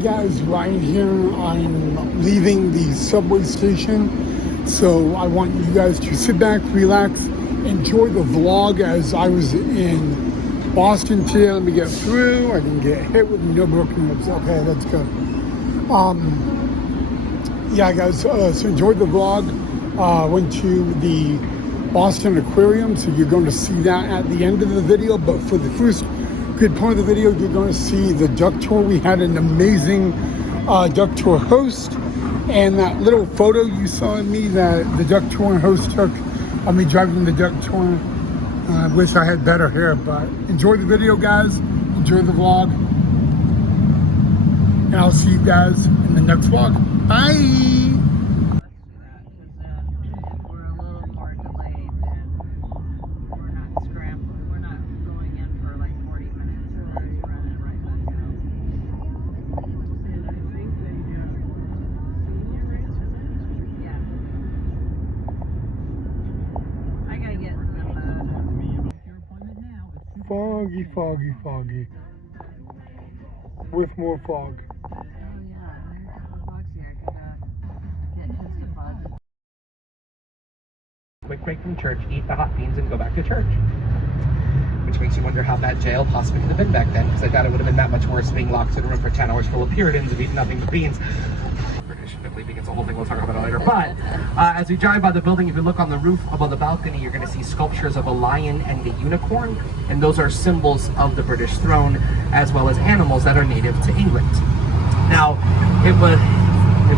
guys, Ryan here. I'm leaving the subway station, so I want you guys to sit back, relax, enjoy the vlog as I was in Boston today. Let me get through. I didn't get hit with no broken ribs. Okay, that's good. Yeah, guys, so enjoyed the vlog. Went to the Boston Aquarium, so you're going to see that at the end of the video. But for the first good part of the video, you're going to see the duck tour. We had an amazing duck tour host, and that little photo you saw of me that the duck tour host took of me driving the duck tour. I wish I had better hair, but enjoy the video, guys. Enjoy the vlog, and I'll see you guys in the next vlog. Bye. Foggy, foggy, foggy. With more fog. Oh yeah, there's a couple bugs here. I gotta get his deposit. Quick break from church, eat the hot beans, and go back to church. Which makes you wonder how that jail possibly could have been back then, because I doubt it would have been that much worse being locked in a room for 10 hours full of Puritans and eating nothing but beans. British believing it's a whole thing, we'll talk about it later. But as we drive by the building, if you look on the roof above the balcony, you're going to see sculptures of a lion and a unicorn, and those are symbols of the British throne, as well as animals that are native to England. Now, have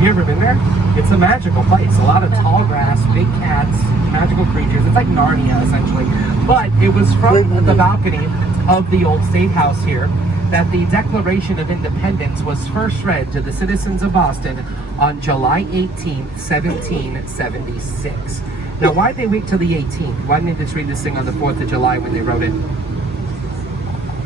you ever been there? It's a magical place. A lot of tall grass, big cats, magical creatures. It's like Narnia, essentially. But it was from the balcony of the old State House here that the Declaration of Independence was first read to the citizens of Boston on July 18th, 1776. Now, why'd they wait till the 18th? Why didn't they just read this thing on the 4th of July when they wrote it?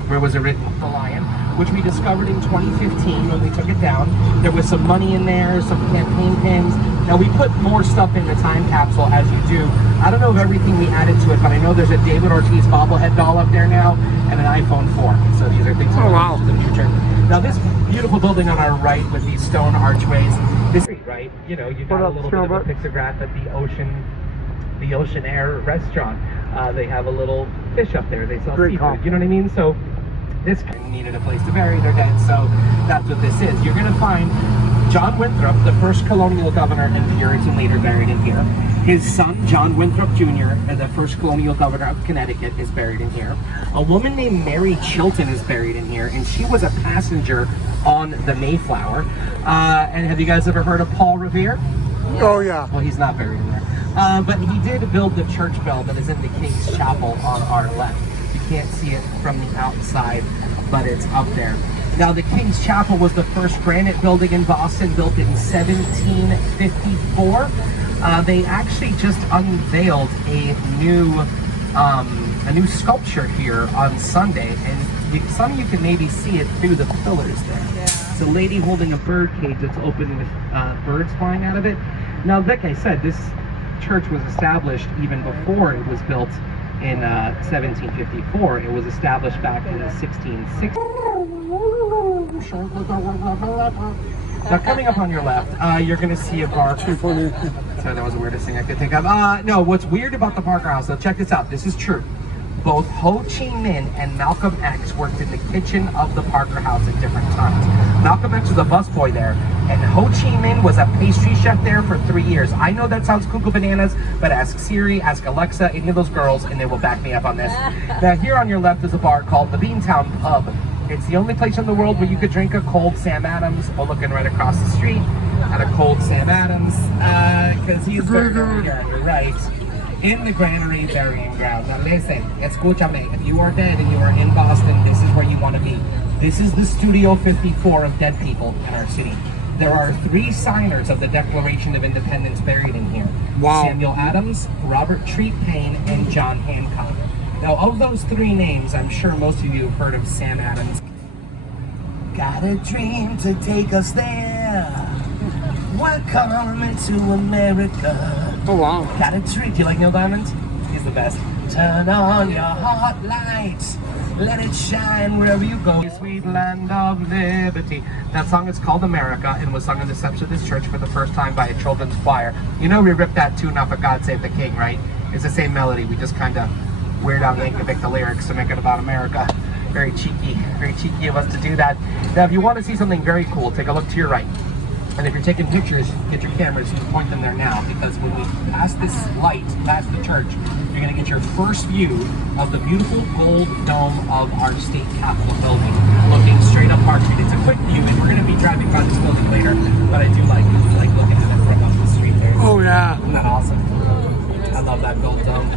Where was it written? The Lion, which we discovered in 2015 when we took it down. There was some money in there, some campaign pins. Now, we put more stuff in the time capsule, as you do. I don't know of everything we added to it, but I know there's a David Ortiz bobblehead doll up there now, and an iPhone 4. So these are things for the future. Now, this beautiful building on our right with these stone archways, this right, you know, you've got a little bit of a pictograph at the Ocean Air restaurant. They have a little fish up there. They sell seafood. You know what I mean? So this needed a place to bury their dead, so that's what this is. You're going to find John Winthrop, the first colonial governor and Puritan leader, buried in here. His son, John Winthrop Jr., the first colonial governor of Connecticut, is buried in here. A woman named Mary Chilton is buried in here, and she was a passenger on the Mayflower. And have you guys ever heard of Paul Revere? Oh yeah. Well, he's not buried in there. But he did build the church bell that is in the King's Chapel on our left. You can't see it from the outside, but it's up there. Now, the King's Chapel was the first granite building in Boston, built in 1754. They actually just unveiled a new sculpture here on Sunday, and some of you can maybe see it through the pillars there. Yeah. It's a lady holding a bird cage that's open with birds flying out of it. Now, like I said, this church was established even before it was built in 1754. It was established back in the 1660s. Now, coming up on your left, you're going to see a bar. Sorry, that was the weirdest thing I could think of. No, what's weird about the Parker House, so check this out. This is true. Both Ho Chi Minh and Malcolm X worked in the kitchen of the Parker House at different times. Malcolm X was a busboy there, and Ho Chi Minh was a pastry chef there for 3 years. I know that sounds cuckoo bananas, but ask Siri, ask Alexa, any of those girls, and they will back me up on this. Now, here on your left is a bar called the Beantown Pub. It's the only place in the world where you could drink a cold Sam Adams. We're looking right across the street at a cold Sam Adams, because he's buried over here on your right, in the Granary Burying Ground. Now listen, escúchame, if you are dead and you are in Boston, this is where you want to be. This is the Studio 54 of dead people in our city. There are 3 signers of the Declaration of Independence buried in here. Wow. Samuel Adams, Robert Treat Paine, and John Hancock. Now, of those 3 names, I'm sure most of you have heard of Sam Adams. Got a dream to take us there. We're coming to America. Oh wow. Got a dream. Do you like Neil Diamond? He's the best. Turn on your hot lights, let it shine wherever you go. Sweet land of liberty. That song is called America and was sung in the steps of this church for the first time by a children's choir. You know we ripped that tune off of God Save the King, right? It's the same melody. We just kind of Weird Al Yankovic the lyrics to make it about America. Very cheeky of us to do that. Now, if you want to see something very cool, take a look to your right. And if you're taking pictures, get your cameras and point them there now, because when we pass this light, past the church, you're going to get your first view of the beautiful gold dome of our state capitol building, looking straight up Park Street. It's a quick view, and we're going to be driving by this building later, but I do like looking at it from up the street there. Oh yeah. Isn't that awesome? I love that gold dome.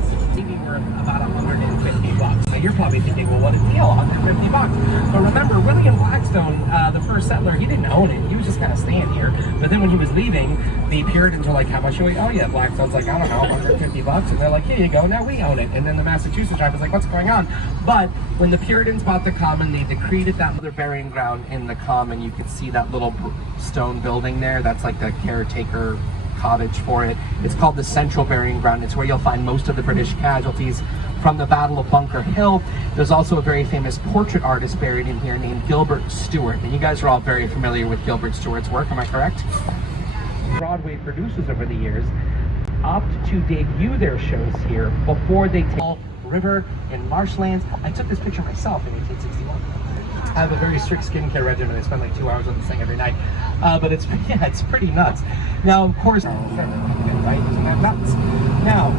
Worth about $150. Now you're probably thinking, well, what a deal, $150. But remember, William Blackstone, the first settler, he didn't own it. He was just kind of staying here. But then when he was leaving, the Puritans were like, how much should we? Oh yeah, Blackstone's like, I don't know, $150. And they're like, here you go, now we own it. And then the Massachusetts tribe was like, what's going on? But when the Puritans bought the common, they decreed that other burying ground in the common. You can see that little stone building there. That's like the caretaker cottage for it. It's called the Central Burying Ground. It's where you'll find most of the British casualties from the Battle of Bunker Hill. There's also a very famous portrait artist buried in here named Gilbert Stuart. And you guys are all very familiar with Gilbert Stuart's work, am I correct? Broadway producers over the years opt to debut their shows here before they take river and marshlands. I took this picture myself in 1861. I have a very strict skincare regimen. I spend like 2 hours on this thing every night. But it's pretty nuts. Now, of course, right? Isn't that nuts? Now,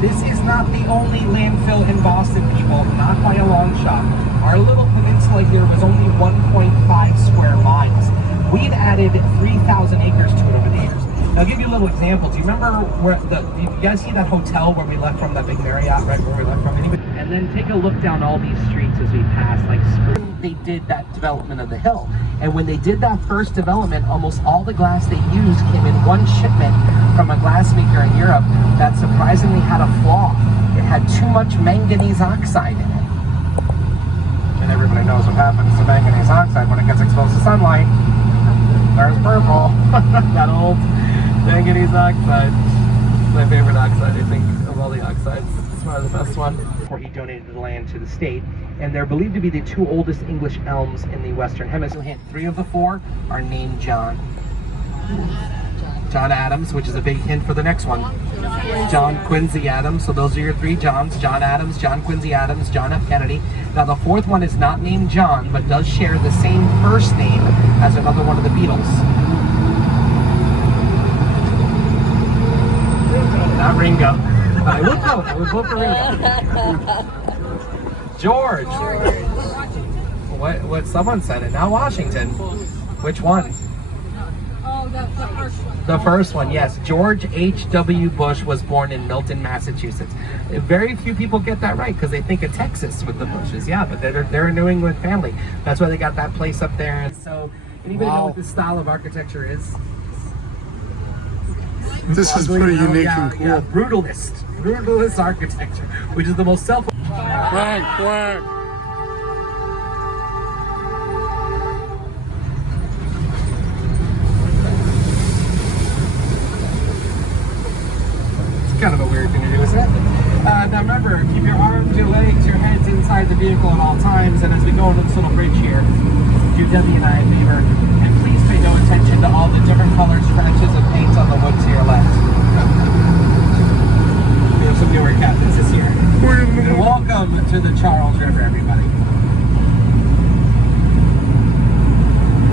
this is not the only landfill in Boston, people, not by a long shot. Our little peninsula here was only 1.5 square miles. We've added 3,000 acres to it over the years. Now, I'll give you a little example. Do you remember where do you guys see that hotel where we left from, that big Marriott, right where we left from? And then take a look down all these streets as we pass, like they did that development of the hill. And when they did that first development, almost all the glass they used came in one shipment from a glassmaker in Europe that surprisingly had a flaw. It had too much manganese oxide in it. And everybody knows what happens to manganese oxide when it gets exposed to sunlight. There's purple. That old manganese oxide. My favorite oxide, I think, of all the oxides. It's probably the best one. Before he donated the land to the state. And they're believed to be the two oldest English elms in the Western Hemisphere. 3 of the 4 are named John. John Adams, which is a big hint for the next one. John Quincy Adams. So those are your 3 Johns. John Adams, John Quincy Adams, John F. Kennedy. Now the 4th one is not named John, but does share the same first name as another one of the Beatles. Not Ringo. I would vote. I would vote for Ringo. George. What someone said it. Now Washington. Which one? Oh, the first one. The first one, yes. George H.W. Bush was born in Milton, Massachusetts. Very few people get that right because they think of Texas with the Bushes. Yeah, but they're a New England family. That's why they got that place up there. And so, anybody know what this style of architecture is? This is pretty unique and cool. Yeah, brutalist architecture, which is the most self. Quack. Kind of a weird thing to do, isn't it? Now remember, keep your arms, your legs, your heads inside the vehicle at all times. And as we go into this little bridge here, do Debbie and I a favor, and please pay no attention to all the different colored scratches of paint on the wood to your left. We have some newer captains this year. And welcome to the Charles River, everybody.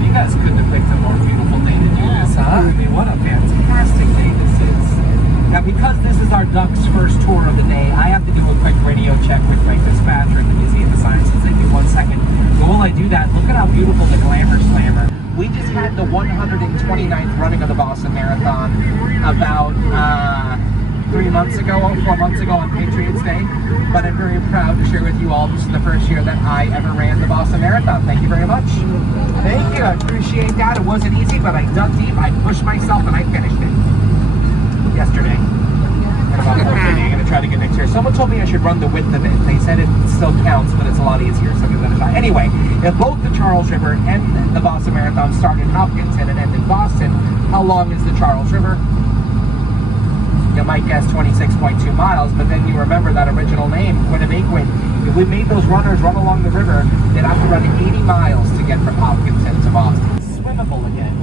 You guys couldn't have picked a more beautiful day to do this, huh? I mean, what a fantastic day this is. Now, because this is our Ducks first tour of the day, I have to do a quick radio check with my dispatcher in the Museum of Science. Give me 1 second. But while I do that, look at how beautiful the Glamour Slammer. We just had the 129th running of the Boston Marathon about 4 months ago on Patriots Day. But I'm very proud to share with you all, this is the first year that I ever ran the Boston Marathon. Thank you very much. Thank you, I appreciate that. It wasn't easy, but I dug deep, I pushed myself, and I finished it. Yesterday. And about 4:30, I'm going to try to get next year. Someone told me I should run the width of it. They said it still counts, but it's a lot easier, so I'm going to try. Anyway, if both the Charles River and the Boston Marathon start in Hopkins and it ends in Boston, how long is the Charles River? you might guess 26.2 miles, but then you remember that original name, Quinnipiac. If we made those runners run along the river, they'd have to run 80 miles to get from Hopkinton to Boston. It's swimmable again.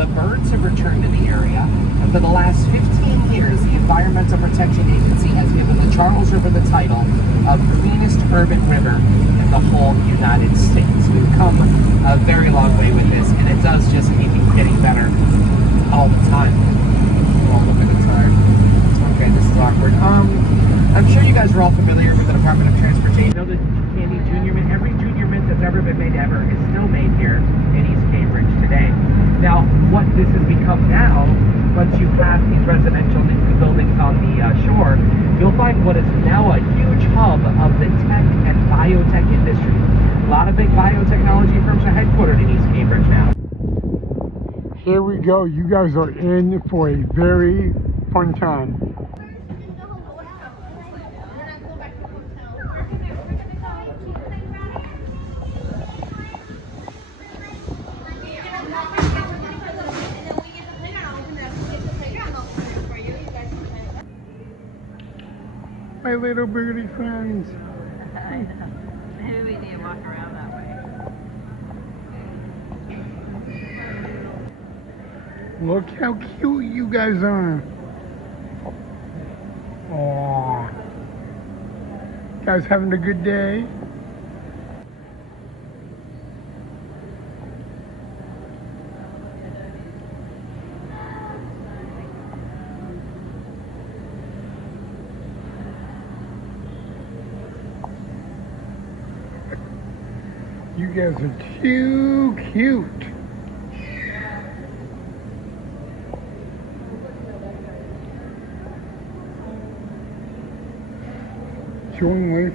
The birds have returned to the area, and for the last 15 years, the Environmental Protection Agency has given the Charles River the title of cleanest urban river in the whole United States. We've come a very long way with this, and it does just keep getting better all the time. Oh, look at the time. Okay, this is awkward. I'm sure you guys are all familiar with the Department of Transportation. You know the Candy Junior Mint? Every Junior Mint that's ever been made ever is still made here in East Cambridge today. Now, what this has become now, once you pass these residential buildings on the shore, you'll find what is now a huge hub of the tech and biotech industry. A lot of big biotechnology firms are headquartered in East Cambridge now. Here we go. You guys are in for a very fun time. My little birdie friends. I know. Maybe we need to walk around that way. Look how cute you guys are. Aww. Guys having a good day? You guys are too cute. Join Leaf.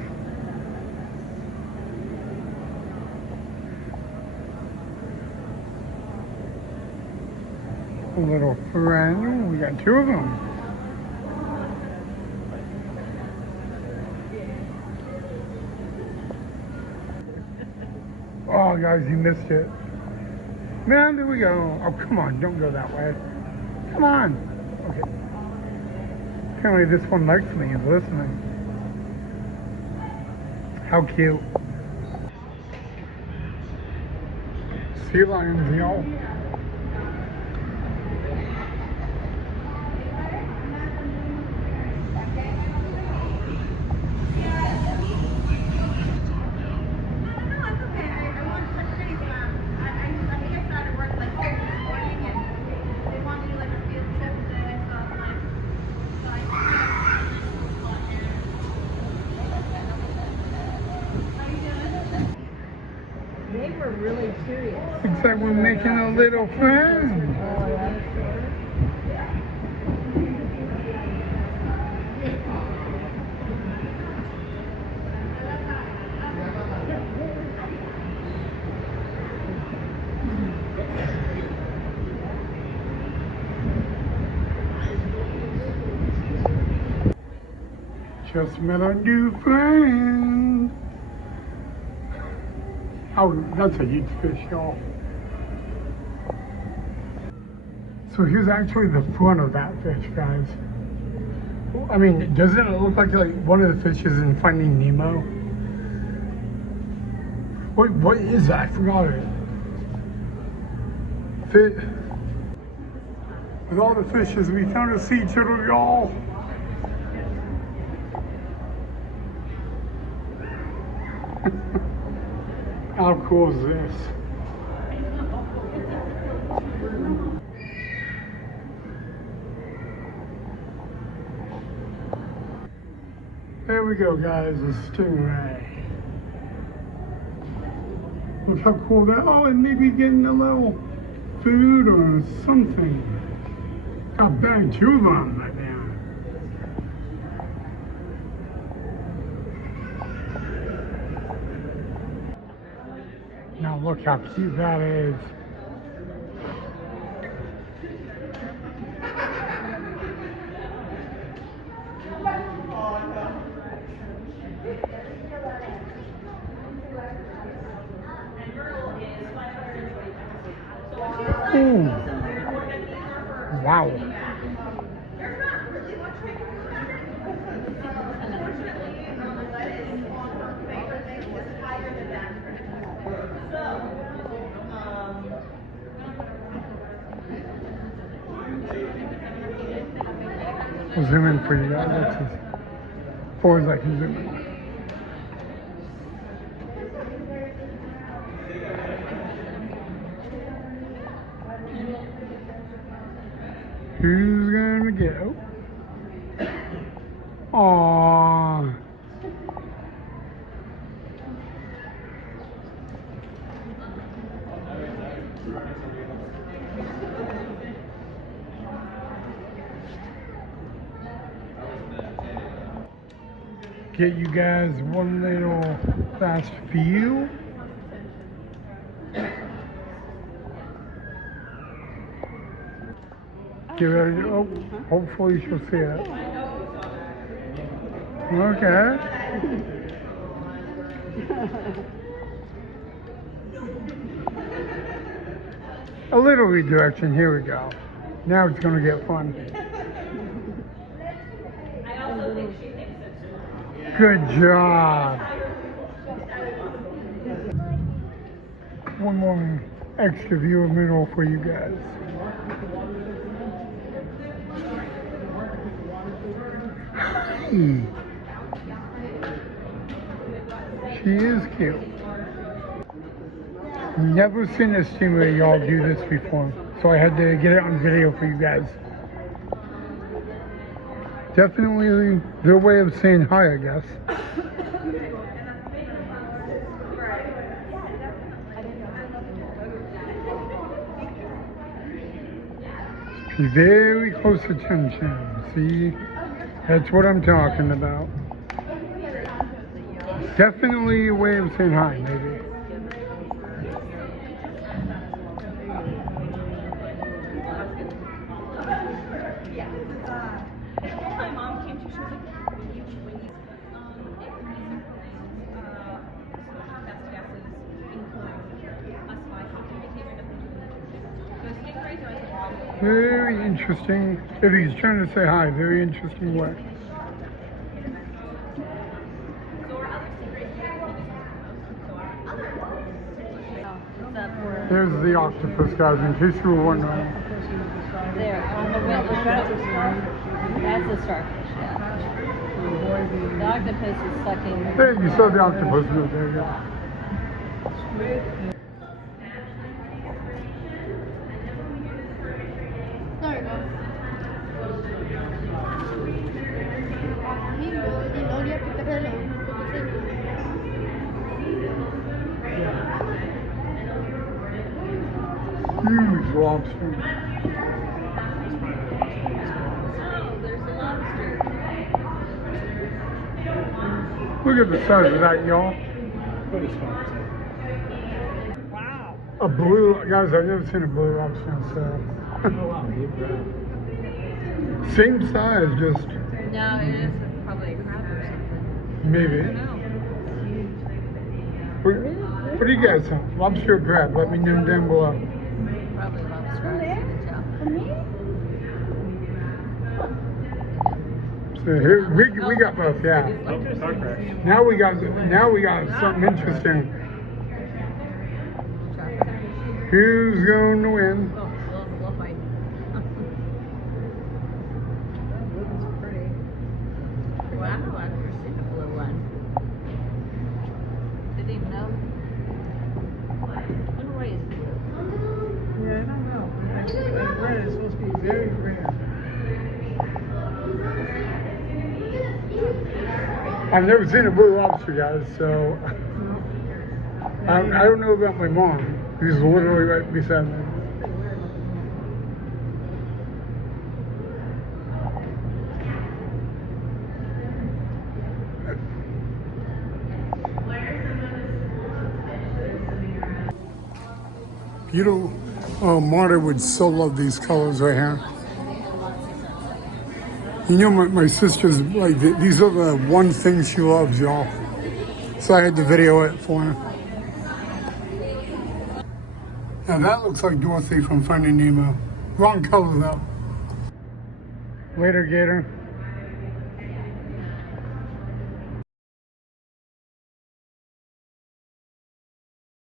A little friend. We got two of them. Oh, guys, you missed it. Man, there we go. Oh, come on. Don't go that way. Come on. Okay. Apparently this one likes me and listening. How cute. Sea lions, y'all. They were really curious. Looks like we're making a little friend. Just met a new friend. Oh, that's a huge fish, y'all. So here's actually the front of that fish, guys. I mean, doesn't it look like one of the fishes in Finding Nemo? Wait, what is that? I forgot it. With all the fishes, we found a sea turtle, y'all. How cool is this? There we go, guys, a stingray. Look how cool that, oh, and maybe getting a little food or something. Got bang two of them right now. Now look how cute that is. Ooh. Wow. I'll zoom in for you guys. That's as far as I can zoom in. Who's gonna go? Aww. Get you guys one little fast view. Get ready to, oh, hopefully she'll see it. Okay. A little redirection, here we go. Now it's gonna get fun. Good job. One more extra view of middle for you guys. Hi. She is cute. Never seen a stingray y'all do this before, so I had to get it on video for you guys. Definitely their way of saying hi, I guess. Pay very close attention. See, that's what I'm talking about. Definitely a way of saying hi, maybe. Very interesting. If he's trying to say hi, very interesting way. There's the octopus, guys, in case you were wondering. There, on the window. That's a starfish, yeah. The octopus is sucking. There, you saw the octopus move. There you go. Huge lobster. Look at the size of that, y'all. Wow. A blue, guys, I've never seen a blue lobster, so. Same size, just No, it is probably a crab or something. maybe. I don't know. What do you guys think? Lobster or crab? Let me know down below. Probably lobster. I So here we got both, yeah. Now we got something interesting. Who's going to win? Oh, we'll fight. This is pretty. Wow, I've never seen a blue one. Didn't even know. What way is blue? Yeah, I don't know. I think red is supposed to be very rare. I've never seen a blue lobster, guys, so I don't know about my mom, who's literally right beside me. Beautiful. Oh, Marta would so love these colors right here. You know, my sister's like, these are the one thing she loves, y'all. So I had to video it for her. Now that looks like Dorothy from Finding Nemo. Wrong color though. Later, Gator.